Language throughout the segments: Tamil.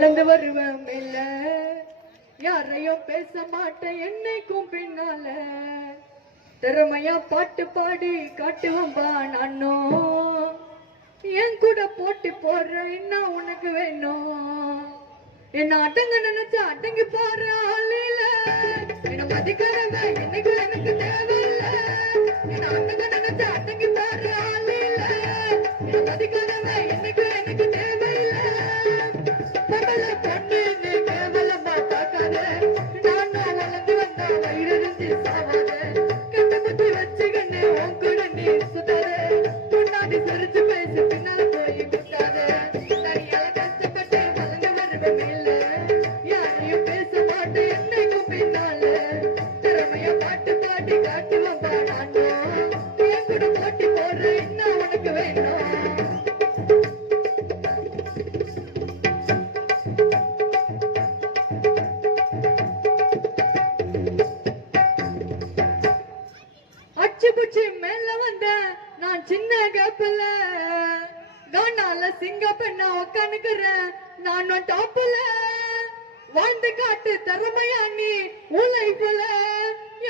வளர்ந்து வருவேன் இல்ல யாரையும் பேச மாட்டேன் என்னைக்கும் பின்னால திறமையா பாட்டு பாடி காட்டுவம்பா நானோ என் கூட போட்டி போடுற என்ன உனக்கு வேணும் என்ன அடங்க நினைச்சா அடங்கி போற ஆளில என்ன மதிக்கிறவ என்னைக்கு எனக்கு தேவையில்ல என்ன அடங்க நினைச்சா அடங்கி போற ஆளில என்ன மதிக்கிறவ என்னைக்கு எனக்கு தேவையில்ல பகல பொண்ணு நீ கேவலமா பார்க்காத நானும் வளர்ந்து வந்தா வயிறிருந்து சாவாத கண்ண முத்தி வச்சுக்கின்னு உன் கூட நீ சுத்தாத முன்னாடி சிரிச்சு பேசி பின்னால போய் குத்தாத தனியால கஷ்டப்பட்டு வளர்ந்து வருவேன் இல்ல யாரையும் பேச மாட்டேன் என்னைக்கும் பின்னால திறமையா பாட்டு பாடி காட்டுவம்பா நானும் என் கூட போட்டி போடுற என்ன உனக்கு வேணும் அச்சுபுச்சி மேல வந்த நான் சின்ன கேப்பல கானால சிங்க பெண்ணா உக்காந்துக்கிறேன் நான் டாப்ல வாழ்ந்து காட்டு திறமையா நீ உழைப்புல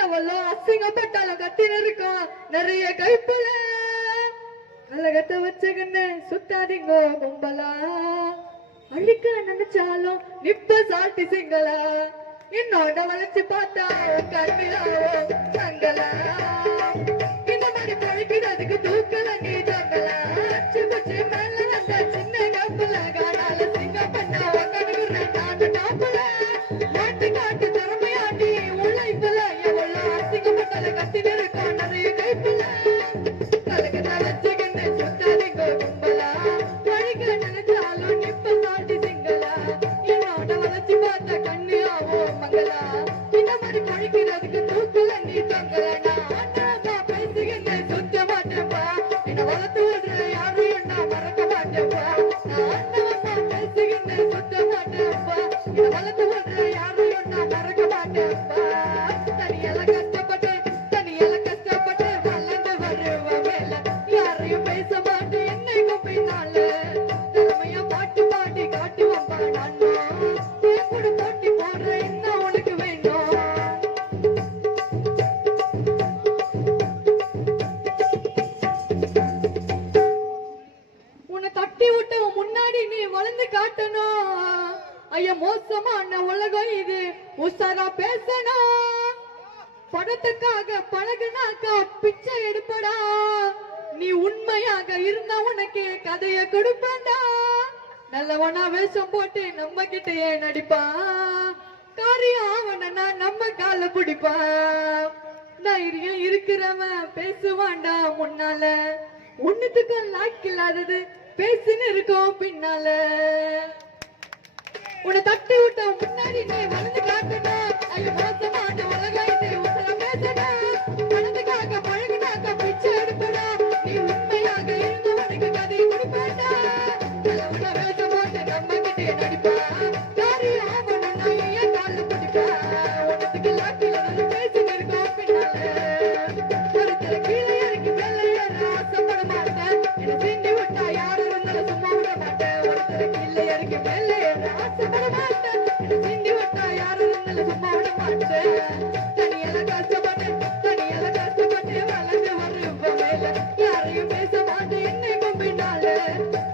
எவ்வளோ அசிங்கப்பட்டாலும் கத்தின இருக்கும் நிறைய கைப்புல கலகத்தை வச்சுக்கின்னு சுத்தாதீங்க கும்பலா அழிக்க நினைச்சாலும் நிப்ப சாட்டி சிங்களா என்னோட வளைச்சு பார்த்தா கண்ணிலாவோ தங்களா இந்த மாதிரி பழிக்கிறதுக்கு தூக்கல நீ தங்களா அச்சு பச்சு மேல வந்த சின்ன கப்பல காடால சிங்க பண்ணா உக்காந்துக்கிறேன் நான் டாப்பல மாட்டு காட்டு திறமையாண்டி உழைப்புல எவ்வளோ அசிங்கப்பட்டால கத்தி நிற்கும் நிறைய கைப்புல கலகத்தை வச்சுக்கின்னு சுத்தாதீங்க கும்பலா பழிக்க நினைச்சாலும் நிப்ப சாட்டி சிங்களா என்னோட வளைச்சு பார்த்த கண்ணு ஆவோ மங்களா இந்த மாதிரி பழிக்கிறதுக்கு தூக்கல நீ தங்களா நான் பேசுகின்ற சுத்த மாட்டேப்பா என்ன வளர்த்து விடுற யாரையும் நான் மறக்க மாட்டேப்பா நான் பேசுகின்ற சுத்த மாட்டேப்பா என்ன வளர்த்து விடுற யாரையும் நான் மறக்க மாட்டேப்பா தனியால கஷ்டப்பட்டு வளர்ந்து வருவேன் மேல யாரையும் பேச மாட்டேன் என்னைக்கும் பின்னால திறமையா பாட்டு பாடி காட்டுவம்பா நானும் என் கூட போட்டி போடுற என்ன உனக்கு வேணும் உன்னை தட்டி விட்ட முன்னாடி நீ வளர்ந்து காட்டணும் ஐயா மோசமான உலகம் இது உசாரா பேசணும் பணத்துக்காக பழகுனாக்கா பிச்சை எடுப்படா நீ உண்மையாக இருந்தா உனக்கு கதைய கொடுப்பேன்டா நல்லவனா வேஷம் போட்டு நம்ம கிட்டயே நடிப்பா காரியம் ஆவணனா நம்ம கால பிடிப்பா தைரியம் இருக்கிறவன் பேசுவான்டா முன்னால ஒண்ணுத்துக்கும் லாக் இல்லாதது பேசின்னு இருக்கோம் பின்னால உன்னை தட்டி விட்ட முன்னாடி நீ வளர்ந்து காட்டணும் ஐயோ மோசமான உலகம் இது உசர பேசணும் பணத்துக்காக பழகுனாக்க பிச்சை எடுப்படா நீ உண்மையாக இருந்து உனக்கு கதை கொடுப்பேன்டா நல்லவனா வேஷம் போட்டு நம்ம கிட்டே நடிப்பா காரியம் ஆவணனா ஏன் கால பிடிப்பா உனக்கு லாக் இல்லாதது பேசின்னு இருக்கோம் பின்னால ஒருத்தர் கீழே இறக்கி மேலே ஏற ஆசைப்பட மாட்டேன் என்ன சீண்டி விட்டா யாரும் இருந்தாலும் சும்மா விட மாட்டேன் ஒருத்தர் கீழே இறக்கி மேலே ஏற ஆசைப்பட மாட்டேன் என்ன சீண்டி விட்டா யாரும் இருந்தாலும் சும்மா விட மாட்டேன் தனியால கஷ்டப்பட்டு வளர்ந்து வருவேன் மேல யாரையும் பேச மாட்டேன் என்னைக்கும் பின்னால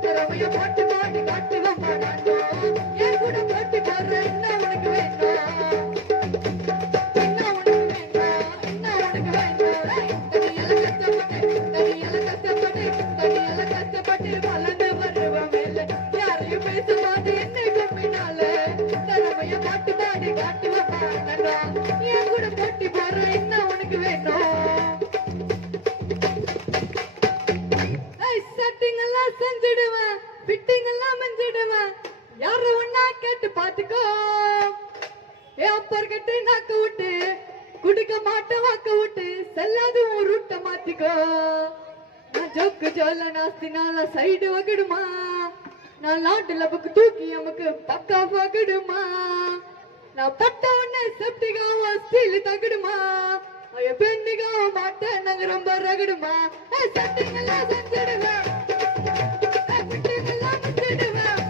திறமைய போட்டு பாடி காட்டுவம்பா நானும் என் கூட போட்டி போடுற என்ன உனக்கு வேணும் கஷ்டப்பட்டு வளர்ந்து வருவேன் மேல யாரையும் பேச மாட்டேன் என்னைக்கும் பின்னால திறமைய பாட்டு பாடி காட்டுவம்பா நானும் என் கூட போட்டி போடுற என்ன உனக்கு வேணும் செட்டிங் எல்லாம் செஞ்சிடுவேன் ஃபிட்டிங் எல்லாம் மெஞ்சிடுவேன் யார ஒன்னா கேட்டு பாத்துக்கோ அப்பர் கட்டு நாக்க விட்டு குடிக்க மாட்ட வாக்க விட்டு செல்லாது ஒரு ரூட்ட மாத்திக்கோ நான் ஜோக்கு ஜோல நாஸ்தினால சைடு வகிடுமா நான் லாட்டுல புக்கு தூக்கி நமக்கு பக்கா வகிடுமா நான் பட்ட உடனே செப்டிகாவா ஸ்டீல் தகிடுமா ஐய பெண்ணிகாவ மாட்டேன் நாங்க ரொம்ப ரகிடுமா செட்டிங் எல்லாம் செஞ்சிடுவேன் ஃபிட்டிங் எல்லாம் மெஞ்சிடுவேன்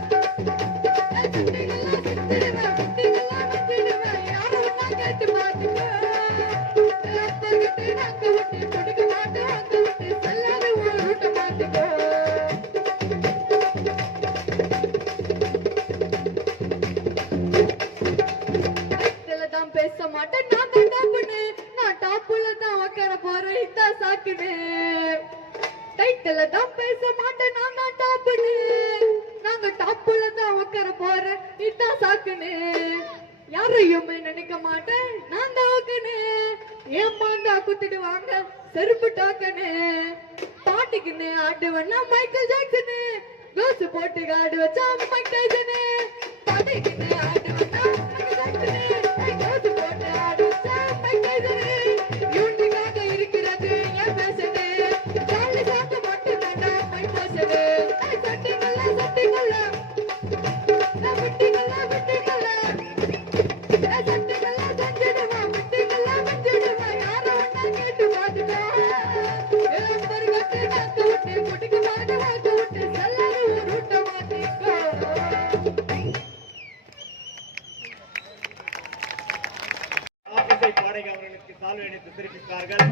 மாட்டேன் நான் தான் டாப்புன்னு நான் டாப்புல தான் உட்கார போறேன் இதான் சாக்குன்னு டைட்டில தான் பேச மாட்டேன் நான் தான் டாப்புன்னு நாங்க டாப்புல தான் உட்கார போறேன் இதான் சாக்குன்னு யாரையுமே நினைக்க மாட்டேன் நான் தான் ஓகேன்னு ஏமாந்தா குத்திடுவாங்க செருப்பு டாக்கன்னு பாட்டுக்குன்னு ஆடுவனா மைக்கேல் ஜாக்சனு கோசு போட்டு ஆடு வச்சா மைக் டைசனு பாட்டுக்குன்னு ஆடுவனா மைக்கேல் ஜாக்சனு கோசு போட்டு ஆடு வச்சா மைக் டைசனு யூனிக்காக இருக்கிறது என் பேசனு ஜாலி சாக்கு மட்டும் வேண்டாம் மைக் பேசனு சட்டிங்களா சட்டிங்களா விட்டிங்களா விட்டிங்களா சட்டிங்களா செஞ்சிடுவா விட்டிங்களா விட்டிடுவா யாரோ ஒன்னா கேட்டு பாத்துக்கோ பாடகி அவர்களுக்கு சால்வை அணித்து சிறப்பித்தார்கள்.